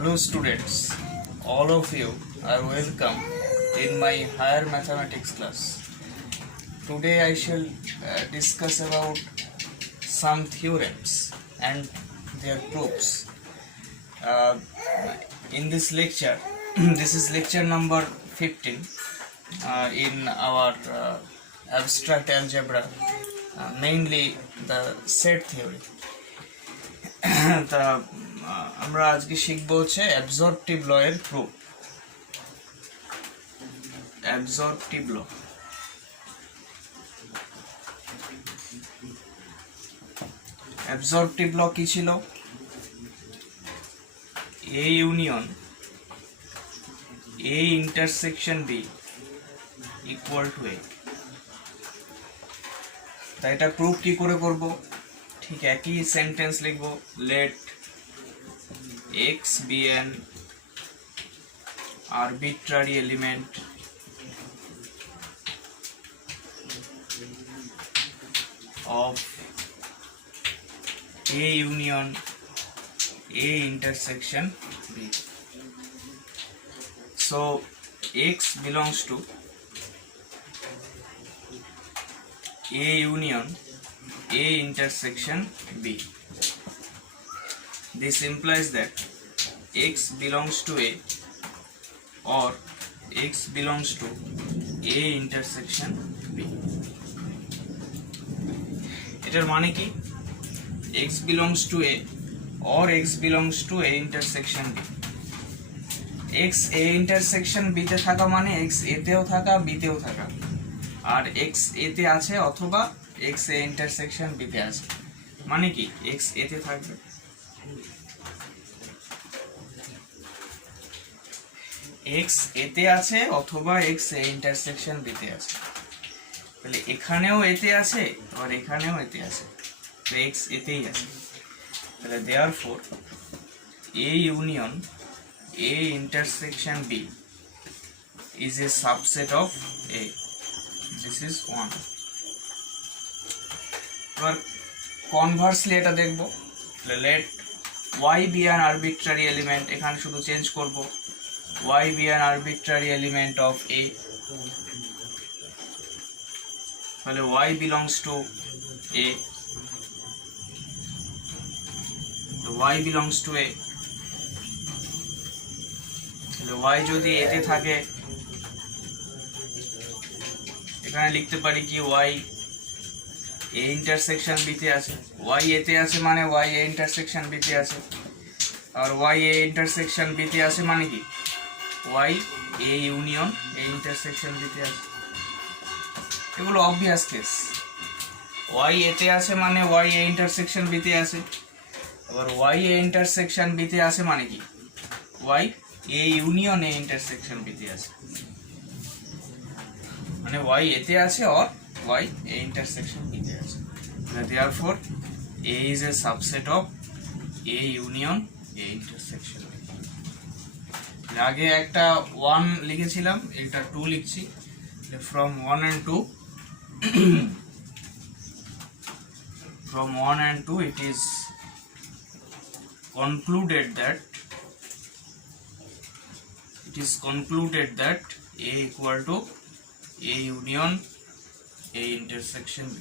Hello students, all of you are welcome in my higher mathematics class. Today I shall discuss about some theorems and their proofs. In this lecture, this is lecture number 15 in our abstract algebra, mainly the set theory. আমরা আজকে শিখবো হচ্ছে অ্যাবজর্পটিভ ল এর proof. অ্যাবজর্পটিভ ল, অ্যাবজর্পটিভ law কি ছিল? A union A intersection B equal to A. তাই এটা proof কি করে করব? ঠিক একই সেন্টেন্স লিখবো, late x be an arbitrary element of A union A intersection B. So x belongs to A union A intersection B. This implies that x belongs to A or x belongs to A intersection B. এটার মানে কি? x belongs to A or x belongs to A intersection B. x A intersection B তে থাকা মানে x A তেও থাকা B তেও থাকা, আর x A তে আছে অথবা x A intersection B তে আছে। মানে কি? x A তে থাকবে, x A তে আছে অথবা x A ইন্টারসেকশন B তে আছে। তাহলে এখানেও A তে আছে আর এখানেও A তে আছে, তো x A তেই আছে। তাহলে therefore A union A intersection B is a subset of A. This is 1. এবার কনভার্সলি এটা দেখব, let y be an arbitrary element, এখানে শুধু চেঞ্জ করব, y be an arbitrary element of A. তাহলে y belongs to A, তো y belongs to A, তাহলে y যদি A তে থাকে এখানে লিখতে পারি কি y A ইন্টারসেকশন B তে আছে। y A তে আছে মানে y A ইন্টারসেকশন B তে আছে, আর y A ইন্টারসেকশন B তে আছে মানে কি y A union A intersection B তে আছে। এগুলো অবভিয়াস কেস। y A তে আছে মানে y A ইন্টারসেকশন B তে আছে, আবার y A ইন্টারসেকশন B তে আছে মানে কি y A union A intersection B তে আছে। মানে y A তে আছে আর y A intersection B তে আছে। Therefore A is a subset of A union A intersection B. আগে একটা 1 লিখেছিলাম, এটা 2 লিখছি। From 1 and 2 from 1 and 2 it is concluded that A equal to A union A intersection B.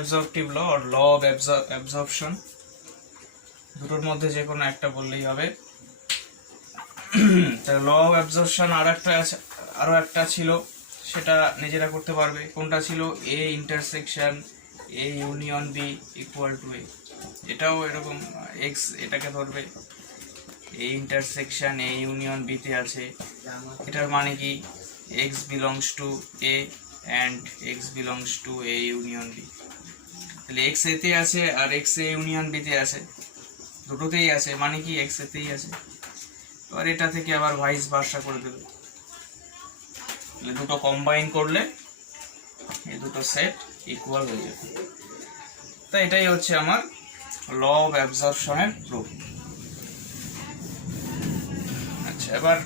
Absorptive law or law of absorption, দুটোর মধ্যে যে কোনো একটা বললেই হবে। তাহলে ল অফ অ্যাবজর্পশন আরো একটা ছিল, সেটা নিজেরা করতে পারবে। কোনটা ছিল? A intersection A union B equal to A। এটাও এরকম, x এটাকে ধরবে A intersection A union B তে আছে। এটার মানে কি x belongs to A and x belongs to A union B. তাহলে x A তে আছে আর x A union B তে আছে, দুটোতেই আছে মানে কি x A তেই আছে। আর এটা থেকে আবার ভাইস ভার্সা করে দেবে, তাহলে দুটো কম্বাইন করলে এই দুটো সেট ইকুয়াল হয়ে যাবে। তো এটাই হচ্ছে আমার ল অফ অ্যাবজর্পশনের প্রুফ। আচ্ছা, এবার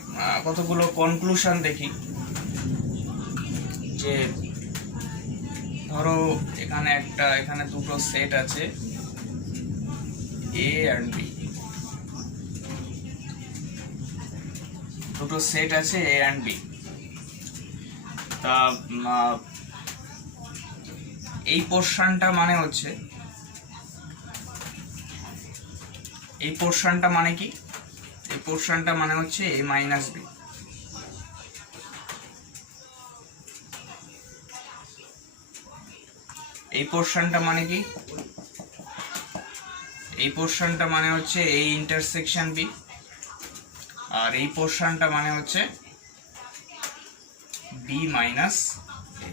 কতগুলো কনক্লুশন দেখি। যে ধরো এখানে দুটো সেট আছে এ অ্যান্ড বি, দুটো সেট আছে এ অ্যান্ড বি। তা এই পোর্শনটা মানে হচ্ছে, এই পোর্শনটা মানে কি, এই পোর্শনটা মানে হচ্ছে এ মাইনাস বি। এই পোর্শনটা মানে কি, এই পোর্শনটা মানে হচ্ছে এই ইন্টারসেকশন বি, আর এই পোর্শনটা মানে হচ্ছে বি মাইনাস এ।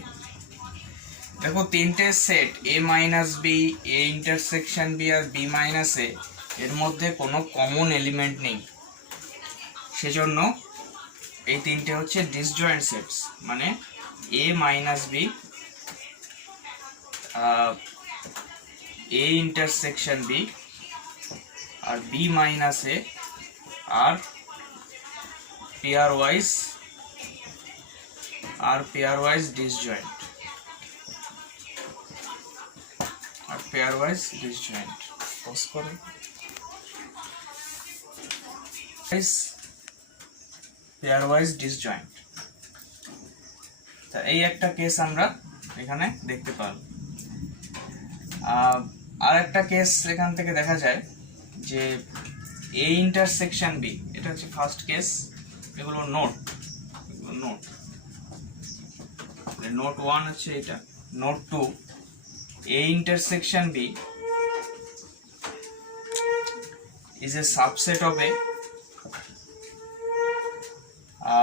দেখো তিনটে set A minus B, A intersection B আর বি মাইনাস এ, এর মধ্যে কোনো কমন এলিমেন্ট নেই, সেজন্য এই তিনটে হচ্ছে ডিসজয়েন্ট সেটস। মানে A minus B, A intersection B আর বি মাইনাস এ আর পেয়ার ওয়াইজ ডিসজয়েন্ট, আর পেয়ার ওয়াইজ ডিসজয়েন্ট। পজ করো। Pairwise disjoint. তা এই একটা কেস আমরা এখানে দেখতে পাবো। আর একটা কেস এখান থেকে দেখা যায় যে এ ইন্টারসেকশন বি, এটা হচ্ছে ফার্স্ট কেস। এগুলো নোট, নোট নোট 1 হচ্ছে এটা, note 2 A intersection B is a subset of A,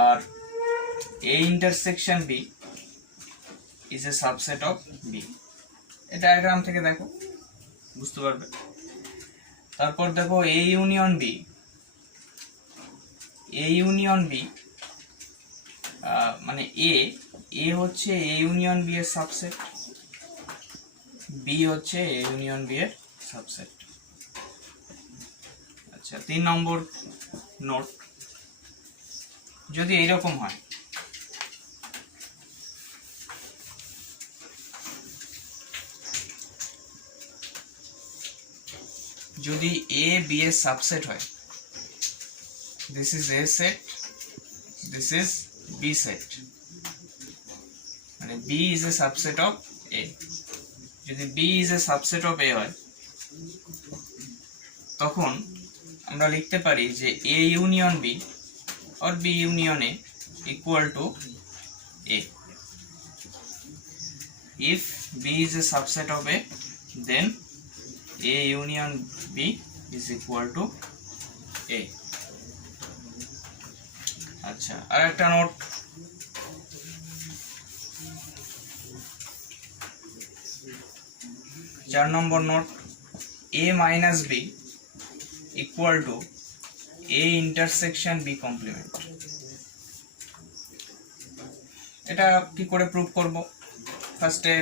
আর A intersection B is a subset of B। এটা ডায়াগ্রাম থেকে দেখো বুঝতে পারবে। তারপর দেখো A union B, A union B মানে A হচ্ছে A ইউনিয়ন B এর সাবসেট, B হচ্ছে A ইউনিয়ন B এর সাবসেট। আচ্ছা 3 নম্বর নোট, যদি এইরকম হয়, যদি A B এর সাবসেট হয়, this is A set, this is B set, মানে B is a subset of A। যদি B is a subset of A হয়, তখন আমরা লিখতে পারি যে A union B or B union A equal to A। If B is a subset of A, then A union B is equal to A। আচ্ছা আর একটা note, চার নম্বর note, A minus B equal to A intersection B complement। এটা কি করে prove করব? ফার্স্টে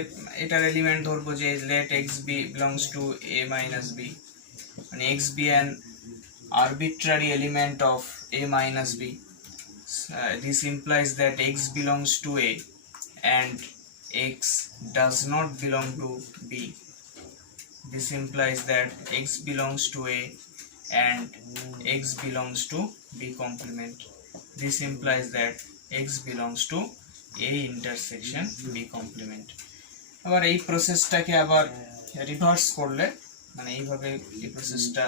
এটার element ধরবো যে let x b belongs to A minus B, মানে x be an arbitrary element of A minus B. This implies that x belongs to A and x does not belong to B. This implies that x belongs to A and x belongs to B complement. This implies that x belongs to A intersection B complement। আবার এই প্রসেসটাকে আবার reverse করলে, মানে এইভাবে এই প্রসেসটা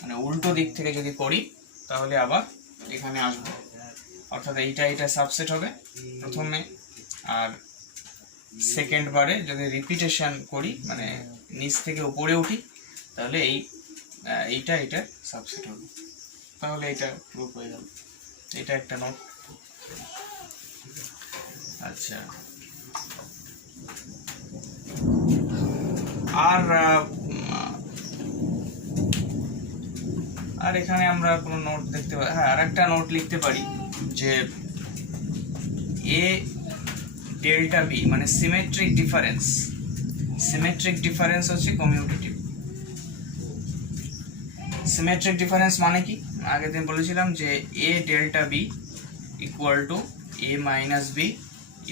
মানে উল্টো দিক থেকে যদি করি, তাহলে আবার এখানে আসবো, অর্থাৎ এটা সাবসেট হবে প্রথমে, আর সেকেন্ড বারে যদি রিপিটেশন করি, মানে নিচ থেকে উপরে উঠি, তাহলে এইটা সাবসেট হবে, তাহলে এটা প্রুফ হয়ে গেল। এটা একটা নোট। আচ্ছা আর এখানে আমরা কোনো নোট দেখতে পাই, হ্যাঁ আর একটা নোট লিখতে পারি যে A ডেল্টা B মানে সিমেট্রিক ডিফারেন্স হচ্ছে কমিউটেটিভ। সিমেট্রিক ডিফারেন্স মানে কি? আগের দিন বলেছিলাম যে A delta B equal to A minus B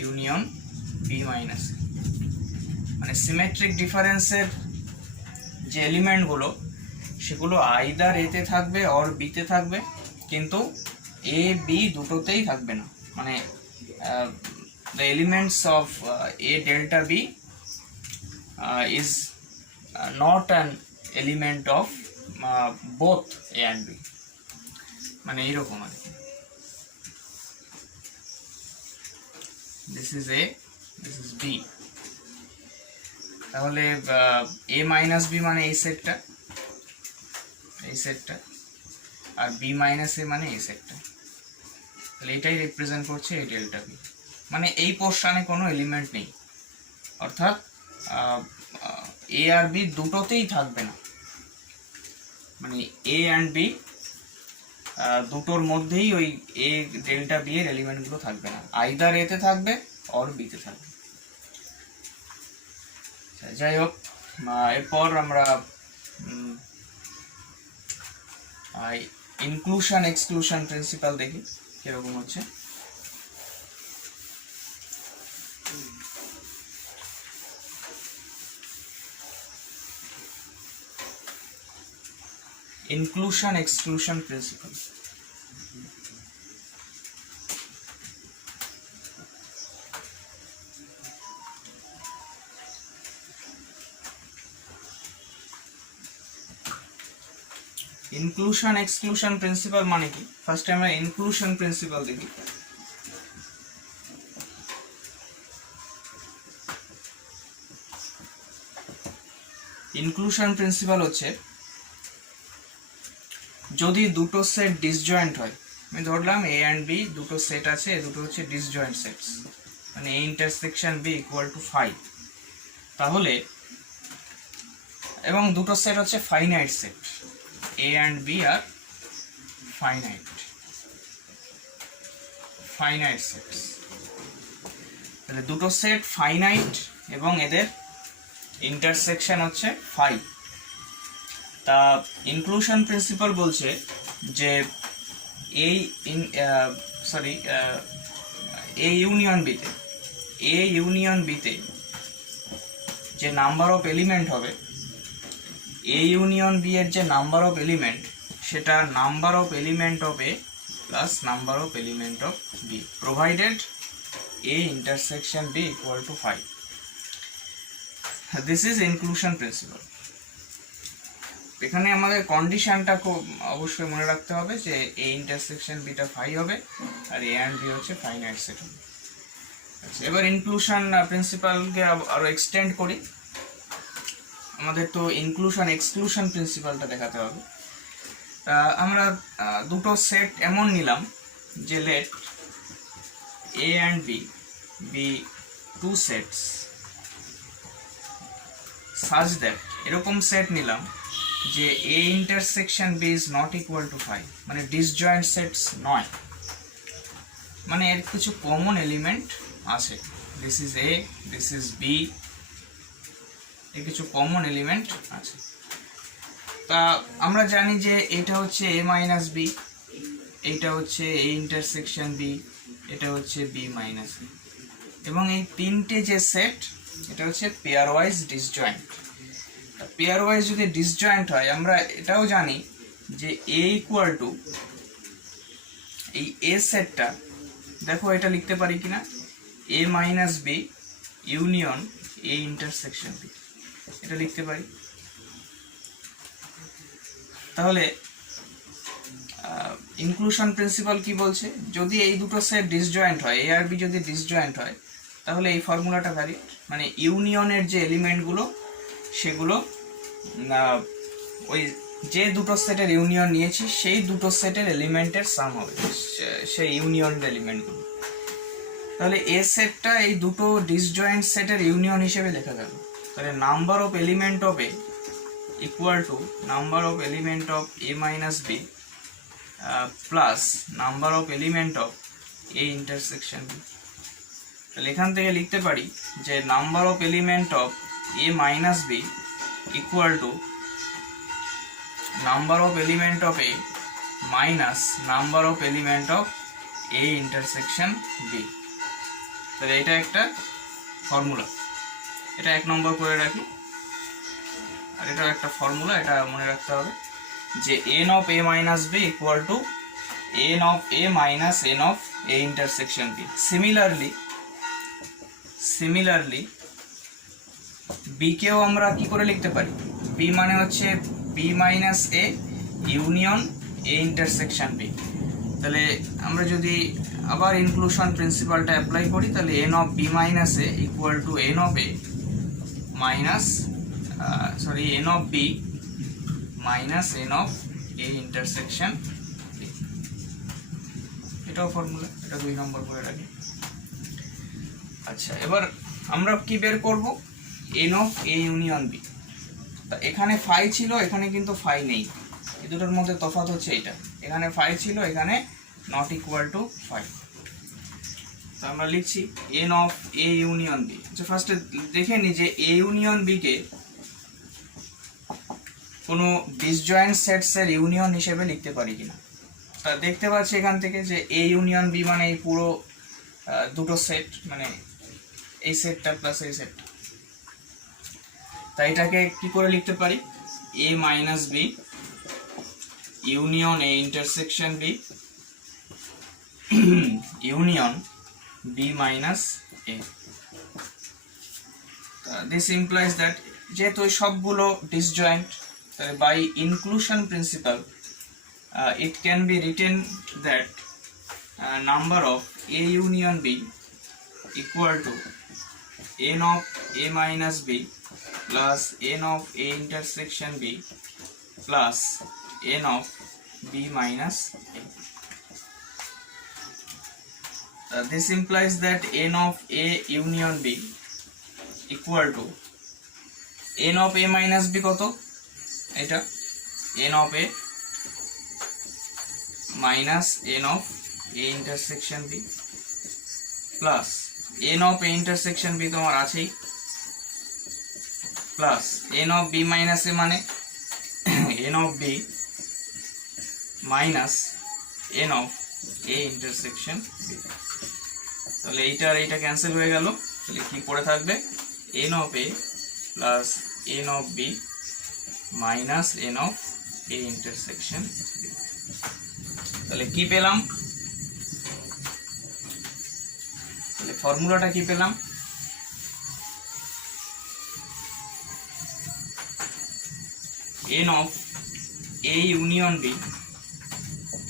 union B minus. মানে সিমেট্রিক ডিফারেন্সের যে এলিমেন্টগুলো সেগুলো আইদার এতে থাকবে অর বিতে থাকবে, কিন্তু এ বি দুটোতেই থাকবে না। মানে the elements of A delta B is not an element of both A and B, মানে এইরকম আর কি। this is A, this is B, তাহলে A মাইনাস B মানে এই সেটটা, আর B মাইনাস A মানে এই সেটটা, তাহলে এটাই রিপ্রেজেন্ট করছে এই ডেল্টা বি। মানে এই পোর্শনে কোনো এলিমেন্ট নেই, অর্থাৎ এ আর বি দুটোতেই থাকবে না, মানে এ অ্যান্ড বি দুটোর মধ্যেই ওই এ ডেল্টা বি এর এলিমেন্টগুলো থাকবে না, আইদার এতে থাকবে অর বিতে থাকবে। যাই হোক, এরপর আমরা ইনক্লুশন এক্সক্লুশন প্রিন্সিপাল দেখি কিরকম হচ্ছে। inclusion exclusion principle. inclusion exclusion principle মানে কি? ফার্স্ট আমরা inclusion principle দেখি। inclusion principle হচ্ছে যদি দুটো সেট ডিসজয়েন্ট হয়, আমি ধরলাম এ অ্যান্ড বি দুটো সেট আছে, দুটো হচ্ছে ডিসজয়েন্ট সেটস, মানে A intersection B equal to 5, তাহলে এবং দুটো সেট হচ্ছে finite set, A and B আর ফাইনাইট সেটস, তাহলে দুটো সেট ফাইনাইট এবং এদের ইন্টারসেকশন হচ্ছে 5। তা ইনক্লুশন প্রিন্সিপাল বলছে যে এই এ ইউনিয়ন বিতে যে নাম্বার অফ এলিমেন্ট হবে, এ ইউনিয়ন বি এর যে নাম্বার অফ এলিমেন্ট সেটা number of element of A plus number of element of B, provided A intersection B equal to 5। This is inclusion principle. এখানে আমাদের কন্ডিশনটা খুব অবশ্যই মনে রাখতে হবে যে এ ইন্টারসেকশন বিটা 5 হবে আর এ অ্যান্ড বি হচ্ছে ফাইনাইট সেট হবে। আচ্ছা, এবার ইনক্লুশন প্রিন্সিপালকে আরো এক্সটেন্ড করি। আমাদের তো ইনক্লুশন এক্সক্লুশন প্রিন্সিপালটা দেখাতে হবে। আমরা দুটো সেট এমন নিলাম যে let A and B be two sets such that, এরকম সেট নিলাম যে A intersection B is not equal to 5, মানে ডিসজয়েন্ট সেটস নয়, মানে এর কিছু কমন এলিমেন্ট আছে, this is A, this is B, এর কিছু কমন এলিমেন্ট আছে। তা আমরা জানি যে এটা হচ্ছে এ মাইনাস বি, এইটা হচ্ছে এ ইন্টারসেকশন বি, এটা হচ্ছে বি মাইনাস বি, এবং এই তিনটে যে সেট এটা হচ্ছে pair wise disjoint. Pair wise যদি ডিসজয়েন্ট হয় আমরা এটাও জানি যে এ ইকুয়াল টু এই এ সেটটা, দেখো এটা লিখতে পারি কিনা, A minus B union A intersection B, এটা লিখতে পারি। তাহলে ইনক্লুশন প্রিন্সিপাল কি বলছে, যদি এই দুটো সেট ডিসজয়েন্ট হয়, এ আর বি যদি ডিসজয়েন্ট হয়, তাহলে এই ফর্মুলাটা ভ্যালিড, মানে ইউনিয়নের যে এলিমেন্টগুলো সেগুলো ওই যে দুটো সেটের ইউনিয়ন নিয়েছি সেই দুটো সেটের এলিমেন্টের সাম হবে, সেই ইউনিয়নের এলিমেন্টগুলো। তাহলে এ সেটটা এই দুটো ডিসজয়েন্ট সেটের ইউনিয়ন হিসেবে লেখা গেল। তাহলে number of element of A equal to number of element of A minus B plus number of element of A intersection B. তাহলে এখান থেকে লিখতে পারি যে number of element of A minus B equal to number of element of A minus number of element of A intersection B. তাহলে এটা একটা formula, এটা 1 নম্বর করে রাখি। আর এটাও একটা ফর্মুলা, এটা মনে রাখতে হবে যে n of a minus b equal to n of a minus n of a intersection b। Similarly b কেও আমরা কি করে লিখতে পারি, b মানে হচ্ছে b minus a union a intersection b। তাহলে আমরা যদি আবার ইনক্লুশন প্রিন্সিপালটা অ্যাপ্লাই করি, তাহলে n of b minus a equal to n of a minus n of b minus n of a intersection b। এটাও ফর্মুলা, এটা 2 নম্বর করে রাখি। আচ্ছা, এবার আমরা কি বের করব, n of a union b। তা এখানে ফাই ছিল, এখানে কিন্তু ফাই নেই, এই দুটোর মধ্যে তফাৎ হচ্ছে এটা, এখানে ফাই ছিল, এখানে নট ইকুয়াল টু ফাই। তো আমরা লিখছি n of a union b। আচ্ছা, ফার্স্টে দেখে নি যে a ইউনিয়ন b কে কোনো ডিসজয়েন্ট সেটস এর ইউনিয়ন হিসেবে লিখতে পারি কিনা। তা দেখতে পাচ্ছি এখান থেকে যে a ইউনিয়ন b মানে এই পুরো দুটো সেট, মানে এই সেটটা প্লাস এই সেটটা। তাই এটাকে কি করে লিখতে পারি, a minus b union a intersection b union b minus a। This implies that যেহেতু সবগুলো ডিসজয়েন্ট, তাহলে by inclusion principle it can be written that number of a union b equal to n of a minus b plus n of a intersection b plus n of b minus a. This implies that n of a union b equal to n of a minus b কত, এটা n of a minus n of a intersection b plus n of a intersection b তোমার আছেই, plus n of b minus a মানে n of b minus n of a intersection b। তাহলে এইটা cancel হয়ে গেল, তাহলে কি পড়ে থাকবে n of a plus n of b minus n of a intersection b। তাহলে কি পেলাম, তাহলে ফর্মুলাটা কি পেলাম, n of a union b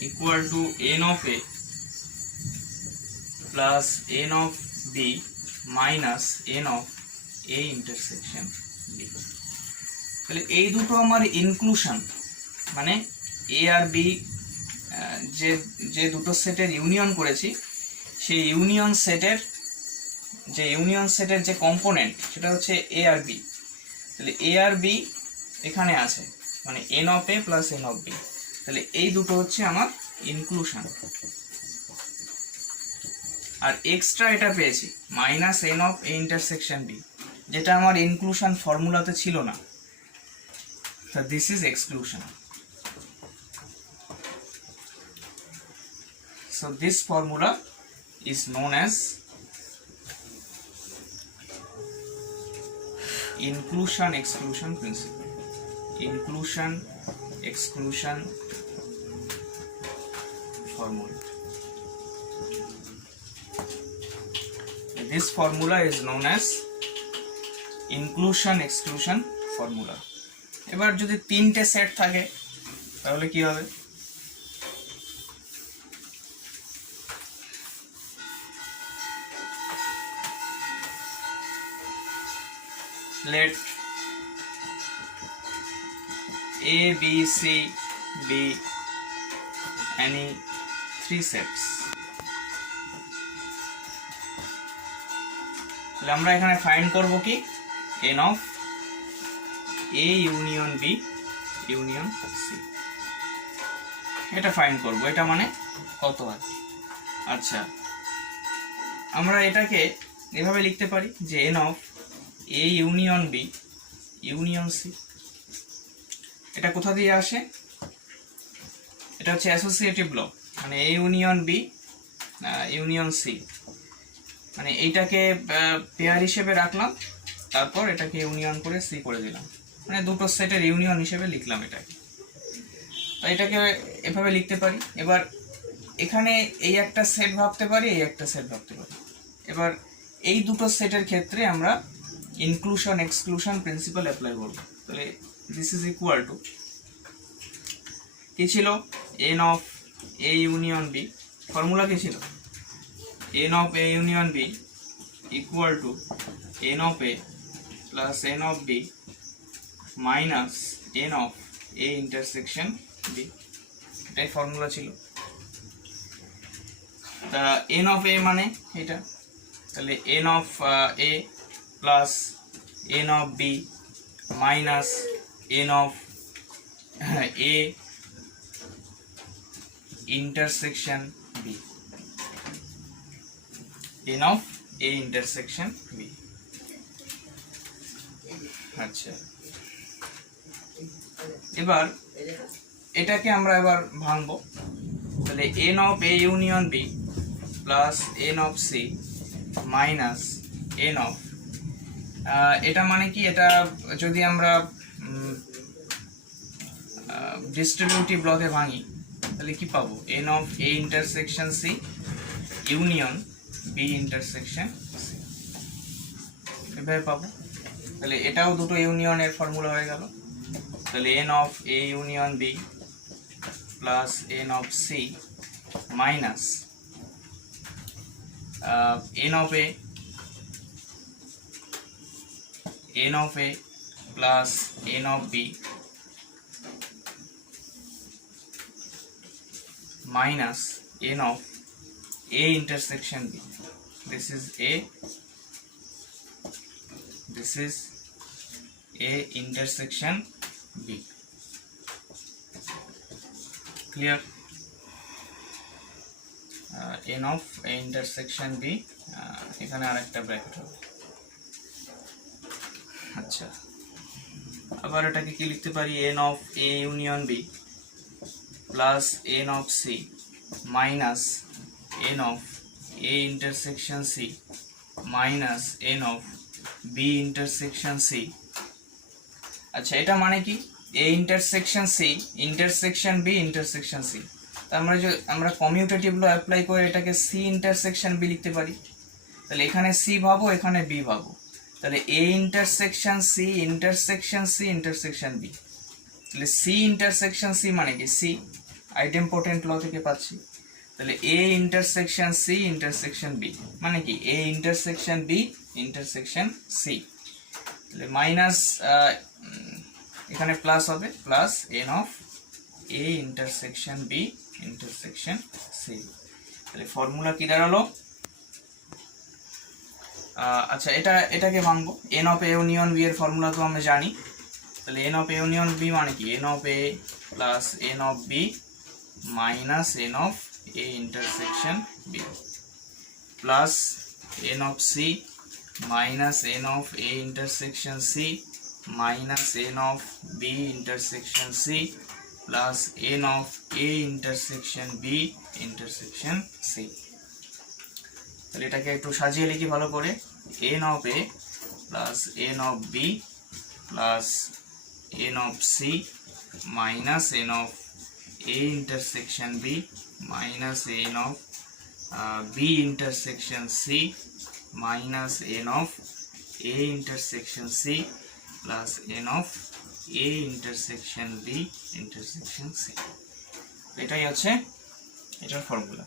equal to n of a plus n of b minus n of a intersection b। তাহলে এই দুটো আমার ইনক্লুশন, মানে a আর b যে দুটো সেটের ইউনিয়ন করেছি, সেই ইউনিয়ন সেটের যে কম্পোনেন্ট সেটা হচ্ছে a আর b। তাহলে a আর b এখানে আছে, মানে n of a plus n of b। তাহলে এই দুটো হচ্ছে আমার ইনক্লুশন। আর এক্সট্রা এটা পেয়েছি minus n of a intersection b, যেটা আমার ইনক্লুশন ফর্মুলাতে ছিল না। So this is exclusion. So this formula is known as inclusion-exclusion principle. Inclusion-exclusion formula. This formula is known as inclusion-exclusion formula. এবার যদি তিনটে সেট থাকে তাহলে কি হবে, let a b c be any three sets। তাহলে আমরা এখানে ফাইন্ড করব কি, n of a union b union c, এটা ফাইন্ড করব, এটা মানে কত হয়। আচ্ছা, আমরা এটাকে এভাবে লিখতে পারি যে n of a union b union c। এটা কোথা দিয়ে আসে, এটা হচ্ছে অ্যাসোসিয়েটিভ ল, মানে a union b union c, মানে এইটাকে পেয়ার হিসেবে রাখলাম, তারপর এটাকে ইউনিয়ন করে c করে দিলাম। মানে দুটো সেটের ইউনিয়ন হিসেবে লিখলাম এটাকে। তো এটাকে এভাবে লিখতে পারি। এবার এখানে এই একটা সেট ভাবতে পারি, এই একটা সেট ভাবতে পারি। এবার এই দুটো সেটের ক্ষেত্রে আমরা ইনক্লুশন এক্সক্লুশন প্রিন্সিপাল অ্যাপ্লাই করব। তাহলে দিস ইজ ইকুয়াল টু কি ছিল, n of A union B, formula কি ছিল, n of A union B equal to n of A plus n of B minus n of A intersection B, এটাই formula ছিল। তা n of A মানে এটা, তাহলে n of A plus n of B minus n of A intersection B, n of A intersection B. আচ্ছা, এবার এটাকে আমরা এবার ভাঙবো। তাহলে n of A union B plus n of C minus n of, এটা মানে কি, এটা যদি আমরা ডিস্ট্রিবিউটিভ লতে ভাঙি তাহলে কি পাবো, n of A intersection C union B intersection C, এভাবে পাবো। তাহলে এটাও দুটো ইউনিয়নের ফর্মুলা হয়ে গেল। তাহলে n of A union B plus n of C minus n of A plus n of B minus n of a intersection b. This is a intersection b. Clear? n of a intersection b, এখানে আরেকটা bracket হবে। আচ্ছা, আবার এটাকে কি লিখতে পারি, n of a union b plus n of c minus n of a intersection c minus n of b intersection c। আচ্ছা, এটা মানে কি, a intersection c intersection b intersection c। আমরা কমিউটেটিভ ল অ্যাপ্লাই করে এটাকে c intersection b লিখতে পারি। তাহলে এখানে c ভাবো, এখানে b ভাবো, তাহলে a intersection c intersection c intersection b। তাহলে c intersection c মানে কি, c আইডেম্পোটেন্ট ল থেকে পাচ্ছি। তাহলে a intersection c intersection b মানে কি, a intersection b intersection c। তাহলে মাইনাস এখানে প্লাস হবে, plus n of a intersection b intersection c। তাহলে ফর্মুলা কি দাঁড়ালো, আচ্ছা এটাকে ভাঙবো। n of a union b এর ফর্মুলা তো আমরা জানি। তাহলে n of a union b মানে কি, n of a plus n of b minus n of a intersection b plus n of c minus n of a intersection c minus n of b intersection c plus n of a intersection b intersection c। তাহলে এটাকে একটু সাজিয়ে লিখি ভালো করে, n of a plus n of b plus n of c minus n of a intersection b minus n of b intersection c minus n of a intersection c plus n of a intersection b intersection c। এটাই হচ্ছে এটার formula.